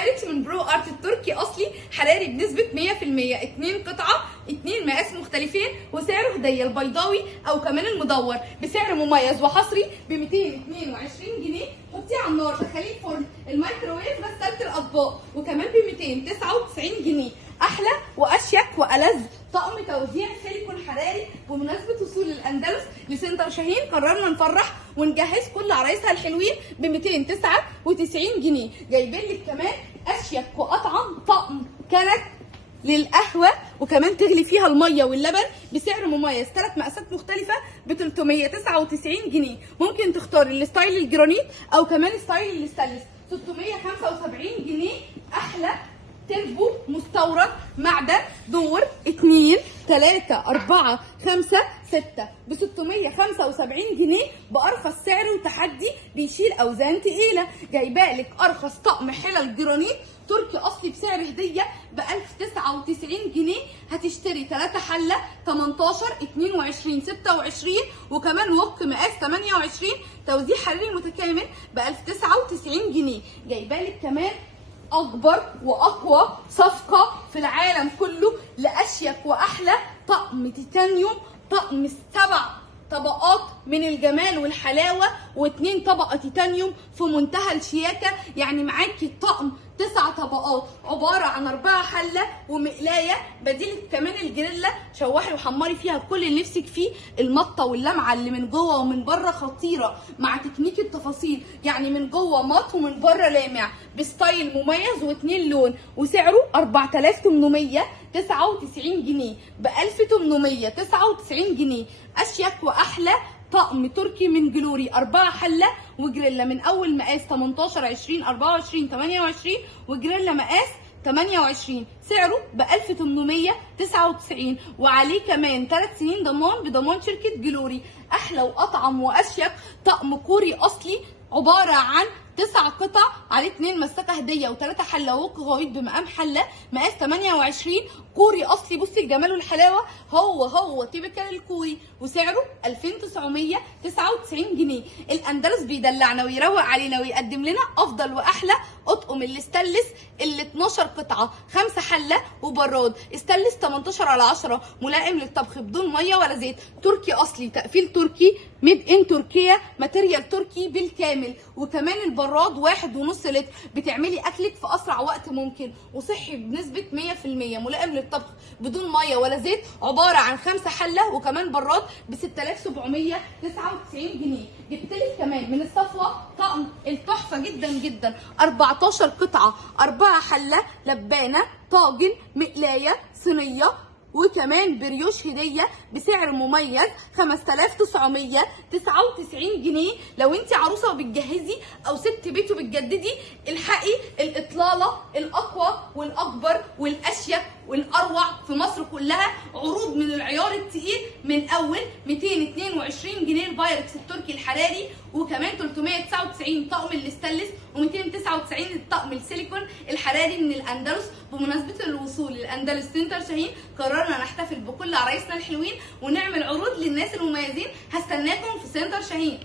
بايركس من برو ارت التركي اصلي حراري بنسبه 100%. 2 قطعه 2 مقاس مختلفين وسعره هديه البيضاوي او كمان المدور بسعر مميز وحصري ب 222 جنيه. حطيه على النار دخليه الفرن الميكروويف غسالة الاطباق وكمان ب 299 جنيه. احلى واشيك والذ طقم توزيع سيليكون حراري. بمناسبه وصول الاندلس لسنتر شاهين قررنا نفرح ونجهز كل عرايسها الحلوين ب 299 جنيه. جايبين لك كمان اشيك واطعم طقم كنك للقهوه وكمان تغلي فيها الميه واللبن بسعر مميز. 3 مقاسات مختلفه ب 399 جنيه. ممكن تختاري الستايل الجرانيت او كمان ستايل الستانلس 675 جنيه. احلى تربو مستورد معدن دور 2 3 4 5 6 ب 675 جنيه بارخص سعر وتحدي بيشيل اوزان تقيله. جايبالك ارخص طقم حلل جرانيت تركي اصلي بسعر هديه ب 1099 جنيه. هتشتري 3 حله 18 22 26 وكمان وك مقاس 28 توزيع حراري متكامل ب 1099 جنيه. جايبالك كمان اكبر واقوى صفقه في العالم كله لاشيك واحلى طقم تيتانيوم. طقم 7 طبقات من الجمال والحلاوه و2 طبقه تيتانيوم في منتهى الشياكه. يعني معاكي الطقم 9 طبقات عباره عن 4 حله ومقلايه بديل كمان الجريلا. شوحي وحمري فيها كل اللي نفسك فيه. المطه واللمعه اللي من جوه ومن بره خطيره مع تكنيك التفاصيل. يعني من جوه مط ومن بره لامع بستايل مميز و2 لون وسعره 4899 جنيه ب 1899 جنيه. اشيك واحلى طقم تركي من جلوري 4 حله وجريلا من اول مقاس 18 20 24 28 وجريلا مقاس 28 سعره ب 1899 وعليه كمان 3 سنين ضمان بضمان شركه جلوري. احلى واطعم واشيك طقم كوري اصلي عباره عن 9 قطع عليه 2 مسكه هديه و3 حله ووك غويط بمقام حله مقاس 28 كوري اصلي. بصي الجمال والحلاوه هو تيبيكال الكوري وسعره 2999 جنيه. الاندلس بيدلعنا ويروق علينا ويقدم لنا افضل واحلى اطقم الاستانلس اللي 12 قطعه 5 حله وبراد استانلس 18 على 10 ملائم للطبخ بدون ميه ولا زيت. تركي اصلي تقفيل تركي ميد ان تركيا ماتيريال تركي بالكامل وكمان البراد 1.5 لتر بتعملي اكلك في اسرع وقت ممكن وصحي بنسبه 100% ملائم للطبخ بدون ميه ولا زيت. عباره عن 5 حله وكمان براد ب 6799 جنيه. جبتلك كمان من الصفوه طقم التحفه جدا جدا 14 قطعه 4 حله لبانه طاجن مقلايه صينيه وكمان بريوش هديه بسعر مميز 5999 جنيه. لو انت عروسه وبتجهزي او ست بيت وبتجددي الحقي الاطلاله الاقوى والاكبر والاشيك والاروع في مصر كلها. عروض من العيار التقيل من اول 222 جنيه البايركس التركي الحراري وكمان 399 طقم الاستانلس و299 الطقم السيليكون الحراري من الاندلس. بمناسبه الوصول للاندلس سنتر شاهين قررنا نحتفل بكل عرايسنا الحلوين ونعمل عروض للناس المميزين. هستناكم في سنتر شاهين.